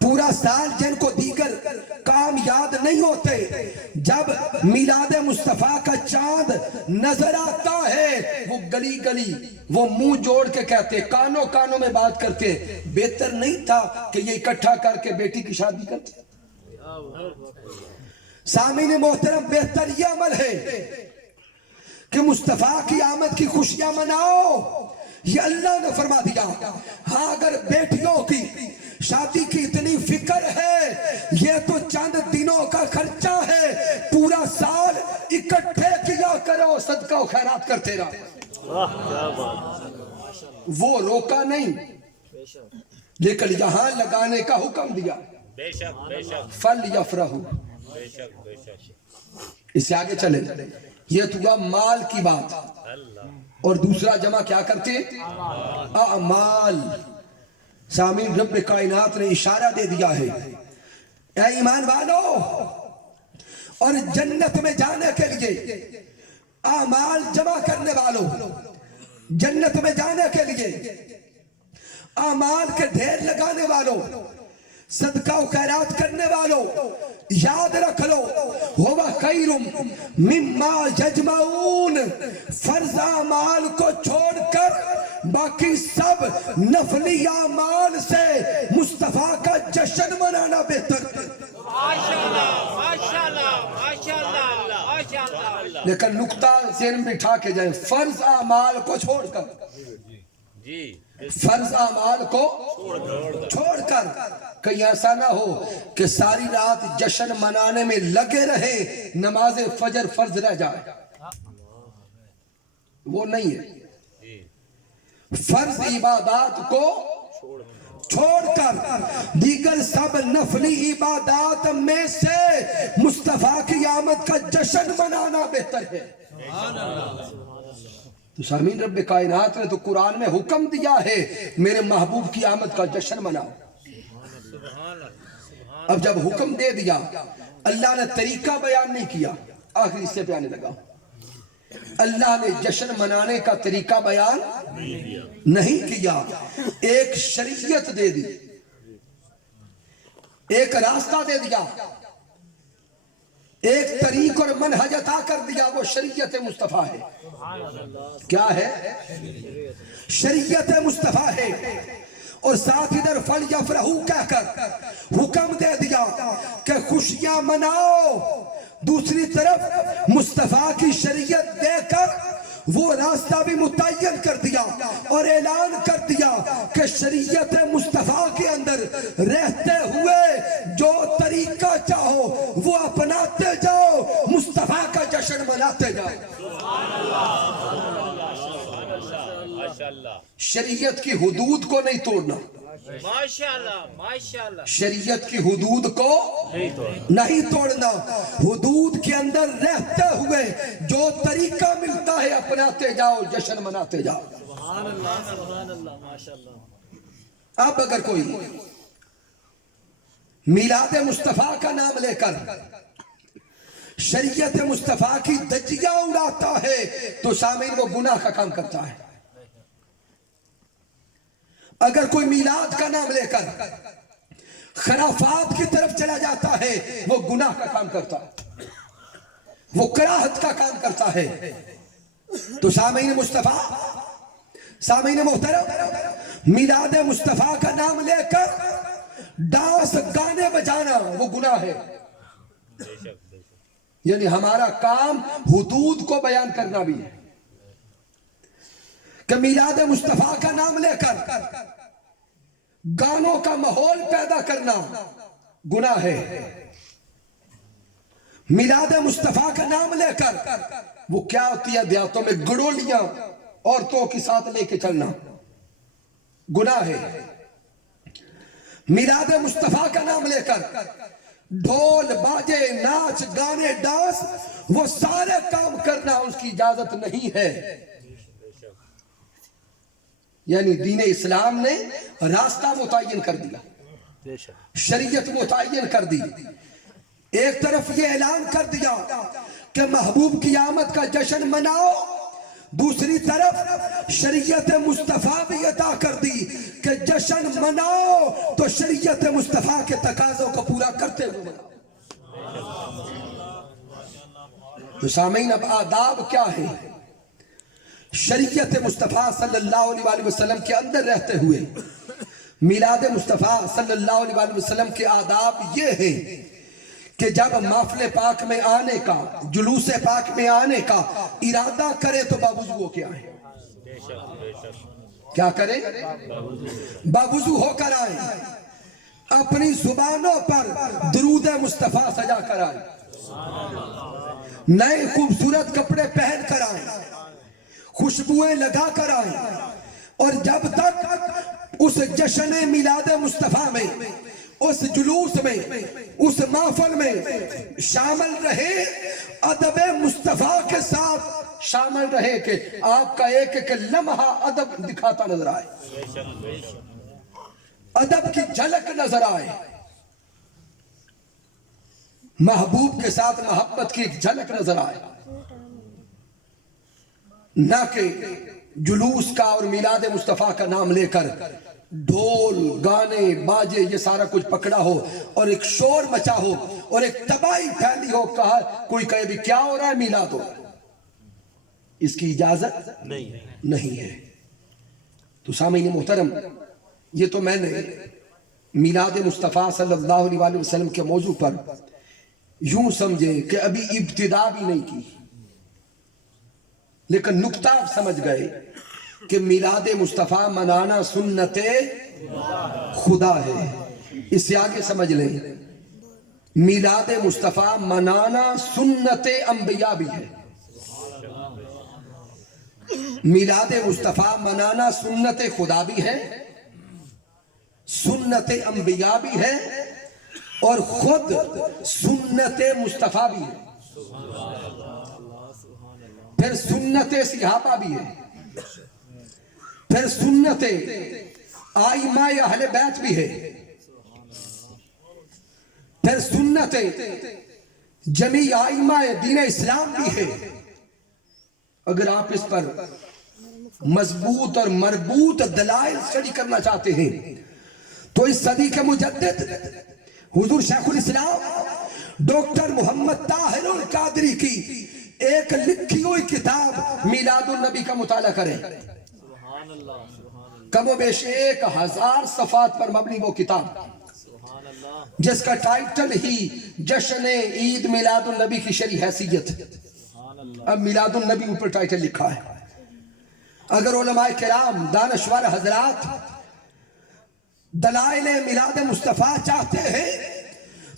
پورا سال جن کو دیگر کام یاد نہیں ہوتے, جب میلاد مصطفیٰ کا چاند نظر آتا ہے وہ گلی گلی وہ منہ جوڑ کے کہتے, کانوں کانوں میں بات کرتے, بہتر نہیں تھا کہ یہ اکٹھا کر کے بیٹی کی شادی کرتے. سامعین محترم, بہتر یہ عمل ہے کہ مصطفیٰ کی آمد کی خوشیاں مناؤ, یہ اللہ نے فرما دیا. ہاں اگر بیٹیوں کی شادی کی اتنی فکر ہے, یہ تو چند دنوں کا خرچہ ہے, پورا سال اکٹھے کیا کرو, صدقہ و خیرات کرتے رہو. وہ روکا نہیں لیکن یہاں لگانے کا حکم دیا. بے شک بے شک. فل یفرحوا. بے شک بے شک. اس سے آگے چلے, یہ تو ہوا مال کی بات, اور دوسرا جمع کیا کرتے, اعمال. سامعین رب کائنات نے اشارہ دے دیا ہے, اے ایمان والو, اور جنت میں جانے کے لیے اعمال جمع کرنے والوں, جنت میں جانے کے لیے اعمال کے ڈھیر لگانے والوں, صدقہ و خیرات کرنے والوں, یاد رکھ لو, ہوا خیر مما یجمعون. فرض اعمال کو چھوڑ کر باقی سب نفلی اعمال سے مصطفیٰ کا جشن منانا بہتر ہے. لیکن نقطہ ذہن میں بٹھا کے جائیں, فرض اعمال کو چھوڑ کر, جی فرض اعمال کو چھوڑ کر. کہیں ایسا نہ ہو کہ ساری رات جشن منانے میں لگے رہے, نماز فجر فرض رہ جائے, وہ نہیں ہے. فرض عبادات کو چھوڑ کر دیگر سب نفلی عبادات میں سے مصطفیٰ کی آمد کا جشن منانا بہتر ہے. تو سامعین رب کائنات نے تو قرآن میں حکم دیا ہے میرے محبوب کی آمد کا جشن مناؤ. اب جب حکم دے دیا, اللہ نے طریقہ بیان نہیں کیا, آخری حصے پہ آنے لگا. اللہ نے جشن منانے کا طریقہ بیان نہیں کیا, ایک شریعت دے دی, ایک راستہ دے دیا, ایک طریق اور منہج عطا کر دیا. وہ شریعت مصطفیٰ ہے. کیا ہے؟ شریعت مصطفیٰ ہے. اور ساتھ ادھر فل یفرحوا کہہ کر حکم دے دیا کہ خوشیاں مناؤ. دوسری طرف مصطفیٰ کی شریعت دے کر وہ راستہ بھی متعین کر دیا اور اعلان کر دیا کہ شریعت مصطفیٰ کے اندر رہتے ہوئے جو طریقہ چاہو وہ اپناتے جاؤ, مصطفیٰ کا جشن مناتے جاؤ. شریعت کی حدود کو نہیں توڑنا, شریعت کی حدود کو نہیں توڑنا, حدود کے اندر رہتے ہوئے جو طریقہ ملتا ہے اپناتے جاؤ, جشن مناتے جاؤ. اب اگر کوئی میلاد مصطفیٰ کا نام لے کر شریعت مصطفیٰ کی دجیاں اڑاتا ہے تو سامعین وہ گناہ کا کام کرتا ہے. اگر کوئی میلاد کا نام لے کر خرافات کی طرف چلا جاتا ہے وہ گناہ کا کام کرتا ہے، وہ کراہت کا کام کرتا ہے۔ تو سامعین مصطفیٰ، سامعین محترم، میلاد مصطفیٰ کا نام لے کر ڈانس گانے بجانا وہ گناہ ہے۔ یعنی ہمارا کام حدود کو بیان کرنا بھی ہے کہ میلاد مصطفیٰ کا نام لے کر گانوں کا ماحول پیدا کرنا گناہ ہے۔ میلاد مصطفیٰ کا نام لے کر وہ کیا ہوتی ہے دیہاتوں میں گڑولیاں عورتوں کے ساتھ لے کے چلنا گناہ ہے۔ میلاد مصطفیٰ کا نام لے کر ڈھول باجے ناچ گانے ڈانس وہ سارے کام کرنا اس کی اجازت نہیں ہے۔ یعنی دین اسلام نے راستہ متعین کر دیا، شریعت متعین کر دی۔ ایک طرف یہ اعلان کر دیا کہ محبوب کی آمد کا جشن مناؤ، دوسری طرف شریعت مصطفیٰ بھی عطا کر دی کہ جشن مناؤ تو شریعت مصطفیٰ کے تقاضوں کو پورا کرتے ہوئے مناؤ۔ تو سامعین اب آداب کیا ہے؟ شریعت مصطفیٰ صلی اللہ علیہ وآلہ وسلم کے اندر رہتے ہوئے میلاد مصطفیٰ صلی اللہ علیہ وآلہ وسلم کے آداب یہ ہیں کہ جب محفل پاک میں آنے کا، جلوس پاک میں آنے کا ارادہ کرے تو باوضو ہو کے آئیں۔ کیا کریں؟ باوضو ہو کر آئیں، اپنی زبانوں پر درود مصطفیٰ سجا کر آئیں، نئے خوبصورت کپڑے پہن کر آئیں، خوشبوئیں لگا کر آئیں، اور جب تک اس جشن میلاد مصطفیٰ میں، اس جلوس میں، اس محفل میں شامل رہے، ادب مصطفیٰ کے ساتھ شامل رہے کہ آپ کا ایک ایک لمحہ ادب دکھاتا نظر آئے، ادب کی جھلک نظر آئے، محبوب کے ساتھ محبت کی ایک جھلک نظر آئے، نہ کہ جلوس کا اور میلاد مصطفیٰ کا نام لے کر ڈھول گانے باجے یہ سارا کچھ پکڑا ہو اور ایک شور مچا ہو اور ایک تباہی پھیلی ہو، کہا کوئی کہے بھی کیا ہو رہا ہے، میلاد ہو رہا ہے، اس کی اجازت نہیں ہے۔ تو سامعین محترم، یہ تو میں نے میلاد مصطفیٰ صلی اللہ علیہ وآلہ وسلم کے موضوع پر یوں سمجھے کہ ابھی ابتدا بھی نہیں کی، لیکن نکتہ آپ سمجھ گئے کہ میلاد مصطفیٰ منانا سنت خدا ہے۔ اس سے آگے سمجھ لیں، میلاد مصطفیٰ منانا سنت انبیاء بھی ہے۔ میلاد مصطفیٰ منانا سنت خدا بھی ہے، سنت انبیاء بھی ہے، اور خود سنت مصطفیٰ بھی ہے، پھر سنت صحابہ بھی ہے، پھر سنت آئمہ اہل بیت بھی ہے، پھر سنت جمیع آئمہ دین اسلام بھی ہے۔ اگر آپ اس پر مضبوط اور مربوط دلائل اسٹڈی کرنا چاہتے ہیں تو اس صدی کے مجدد حضور شیخ الاسلام ڈاکٹر محمد طاہر القادری کی ایک لکھی ہوئی کتاب میلاد النبی کا مطالعہ کریں۔ کم و بیش 1000 صفحات پر مبنی وہ کتاب، جس کا ٹائٹل ہی جشن عید میلاد النبی کی شرعی حیثیت۔ اب میلاد النبی اوپر ٹائٹل لکھا ہے۔ اگر علماء کرام دانشور حضرات دلائل میلاد مصطفیٰ چاہتے ہیں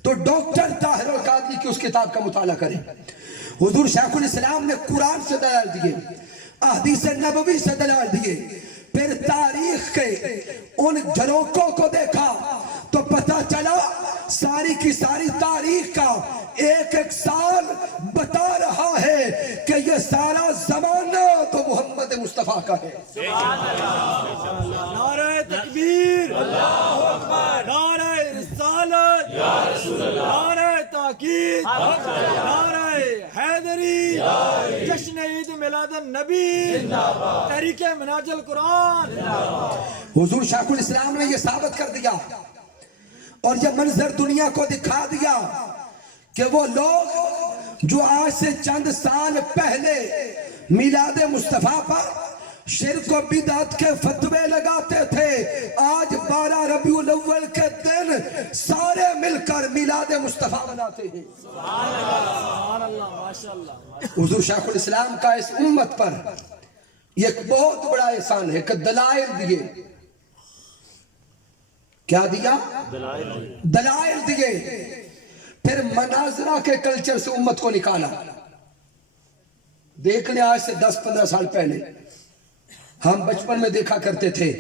تو ڈاکٹر طاہر القادری کی اس کتاب کا مطالعہ کریں۔ حضور شیخ الاسلام نے قرآن سے دلائل دیے، احادیث نبوی سے دلائل دیے، پھر تاریخ کے ان جھروکوں کو دیکھا تو پتہ چلا ساری کی ساری تاریخ کا ایک ایک سال بتا رہا ہے کہ یہ سارا زمانہ تو محمد مصطفیٰ کا ہے۔ نعرہ تکبیر، اللہ اکبر، نعرہ رسالت، یا رسول اللہ، نعرہ تاکید، نعرہ حیدر حیدری جشن عید میلاد النبی تحریک مناج القرآن حضور شیخ الاسلام نے یہ ثابت کر دیا اور یہ منظر دنیا کو دکھا دیا کہ وہ لوگ جو آج سے چند سال پہلے میلاد مصطفیٰ پر شرک و بدعت کے فتوے لگاتے تھے، آج 12 ربیع الاول کے دن سارے مل کر میلاد مصطفیٰ مناتے ہیں۔ سبحان اللہ ماشاءاللہ۔ حضور شیخ الاسلام کا اس امت پر یہ ایک بہت بڑا احسان ہے کہ دلائل دیے۔ کیا دیا؟ دلائل دیے، پھر مناظرہ کے کلچر سے امت کو نکالا۔ دیکھ لیں آج سے 10-15 سال پہلے ہم بچپن میں دیکھا کرتے تھے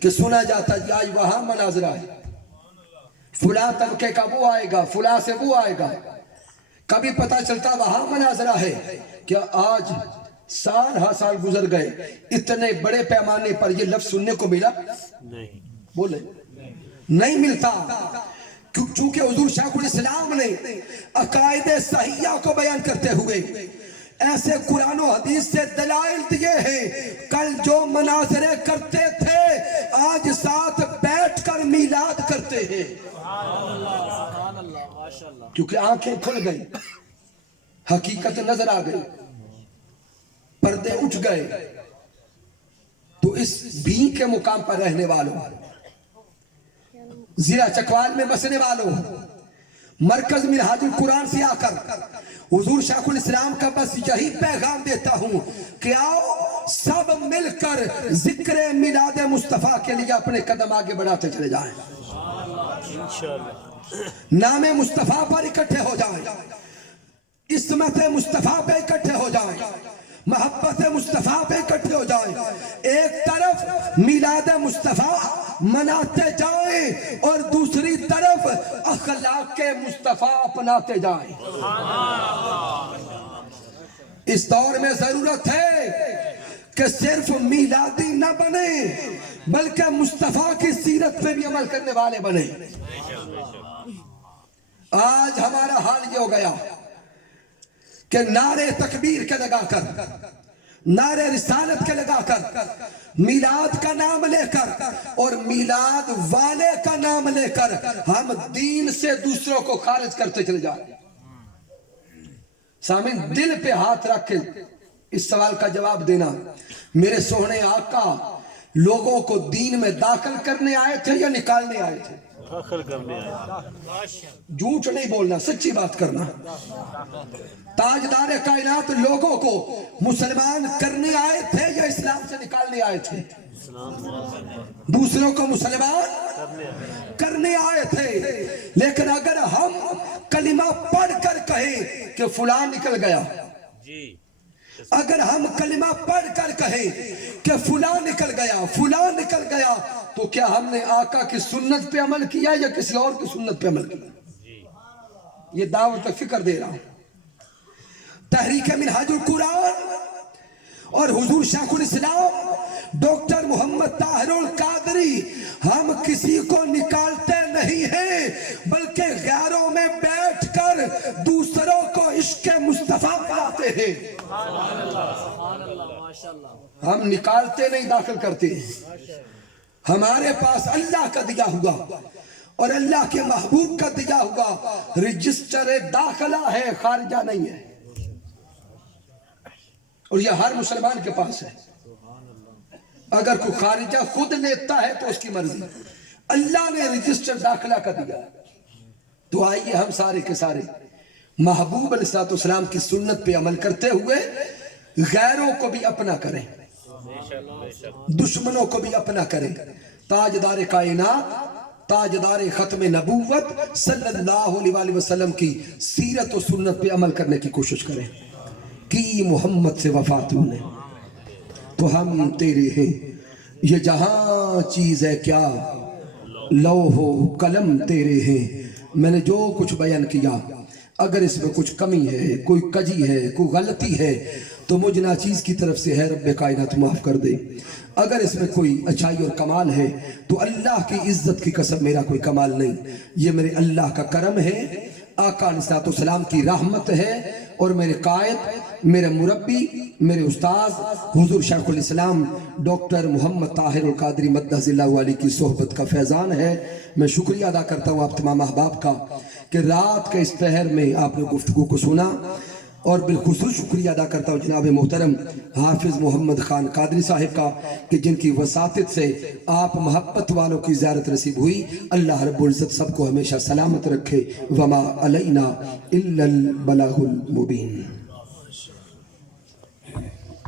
کہ سنا جاتا جی آج وہاں مناظرہ ہے، فلاں طبقے کا وہ آئے گا، فلاں سے وہ آئے گا۔ کبھی پتا چلتا وہاں مناظرہ ہے، کیا آج سال ہا سال گزر گئے اتنے بڑے پیمانے پر یہ لفظ سننے کو ملا؟ نہیں بولے نہیں ملتا، چونکہ حضور شیخ الاسلام نے عقائد صحیحہ کو بیان کرتے ہوئے ایسے قرآن و حدیث سے دلائل دیے ہیں۔ کل جو مناظرے کرتے تھے آج ساتھ بیٹھ کر میلاد کرتے ہیں، سبحان اللہ ماشاءاللہ۔ کیونکہ آنکھیں کھل گئی، حقیقت نظر آ گئی، پردے اٹھ گئے۔ تو اس بھی کے مقام پر رہنے والوں، ضلع چکوال میں بسنے والوں، مرکز منہاج القرآن سے آ کر حضور شیخ الاسلام کا بس یہی پیغام دیتا ہوں کہ آؤ سب مل کر ذکر میلاد مصطفیٰ کے لیے اپنے قدم آگے بڑھاتے چلے جائیں، نام مصطفیٰ پر اکٹھے ہو جائیں، عصمت مصطفیٰ پہ اکٹھے ہو جائیں، محبت مصطفیٰ پہ اکٹھے ہو جائیں، ایک طرف میلاد مصطفیٰ مناتے جائیں اور دوسری طرف اخلاق مصطفیٰ اپناتے جائیں۔ اس دور میں ضرورت ہے کہ صرف میلادی نہ بنے بلکہ مصطفیٰ کی سیرت پہ بھی عمل کرنے والے بنے۔ آج ہمارا حال یہ ہو گیا کہ نعرے تکبیر کے لگا کر، نعرے رسالت کے لگا کر، میلاد کا نام لے کر اور میلاد والے کا نام لے کر ہم دین سے دوسروں کو خارج کرتے چلے جائیں۔ سامعین، دل پہ ہاتھ رکھ کے اس سوال کا جواب دینا، میرے سوہنے آقا لوگوں کو دین میں داخل کرنے آئے تھے یا نکالنے آئے تھے؟ داخل کرنے آئے۔ جھوٹ نہیں بولنا، سچی بات کرنا۔ تاجدار کائنات لوگوں کو مسلمان کرنے آئے تھے یا اسلام سے نکالنے آئے تھے؟ دوسروں کو مسلمان کرنے آئے تھے۔ لیکن اگر ہم کلمہ پڑھ کر کہیں کہ فلاں نکل گیا، اگر ہم کلمہ پڑھ کر کہیں کہ فلاں نکل گیا، فلاں نکل گیا، تو کیا ہم نے آقا کی سنت پہ عمل کیا یا کسی اور کی سنت پہ عمل کیا؟ یہ دعوت فکر دے رہا ہوں۔ تحریک منہاج القرآن اور حضور شیخ الاسلام ڈاکٹر محمد طاہر القادری، ہم کسی کو نکالتے نہیں ہیں بلکہ غیروں میں بیٹھ کر دوسروں کو عشق مصطفیٰ پڑھاتے ہیں۔ ہم نکالتے نہیں، داخل کرتے ہیں۔ ہمارے پاس اللہ کا دیا ہوا اور اللہ کے محبوب کا دیا ہوا رجسٹر داخلہ ہے، خارجہ نہیں ہے، اور یہ ہر مسلمان کے پاس ہے۔ اگر کوئی خارجہ خود لیتا ہے تو اس کی مرضی، اللہ نے رجسٹر داخلہ کا دیا۔ تو آئیے ہم سارے کے سارے محبوب علیہ السلام کی سنت پہ عمل کرتے ہوئے غیروں کو بھی اپنا کریں، دشمنوں کو بھی اپنا کریں۔ تاجدار کائنات، تاجدار ختم نبوت صلی اللہ علیہ وسلم کی سیرت و سنت پہ عمل کرنے کی کوشش کریں۔ کی محمد سے وفات نے تو ہم تیرے ہیں، یہ جہاں چیز ہے کیا، لوح و قلم تیرے ہیں۔ میں نے جو کچھ بیان کیا اگر اس میں کچھ کمی ہے، کوئی کجی ہے، کوئی غلطی ہے تو مجھ ناچیز کی طرف سے ہے رب کائنات معاف کر دے۔ اگر اس میں کوئی اچھائی اور کمال ہے تو اللہ کی عزت کی قسم میرا کوئی کمال نہیں، یہ میرے اللہ کا کرم ہے، آقا علیہ السلام کی رحمت ہے اور میرے قائد، میرے مربی، میرے استاذ حضور شیخ الاسلام ڈاکٹر محمد طاہر القادری مدح اللہ علی کی صحبت کا فیضان ہے۔ میں شکریہ ادا کرتا ہوں آپ تمام احباب کا کہ رات کے اس پہر میں آپ نے گفتگو کو سنا، اور بالخصوص شکریہ ادا کرتا ہوں جناب محترم حافظ محمد خان قادری صاحب کا کہ جن کی وساطت سے آپ محبت والوں کی زیارت نصیب ہوئی۔ اللہ رب العزت سب کو ہمیشہ سلامت رکھے۔ وما علینا الا البلاغ المبین۔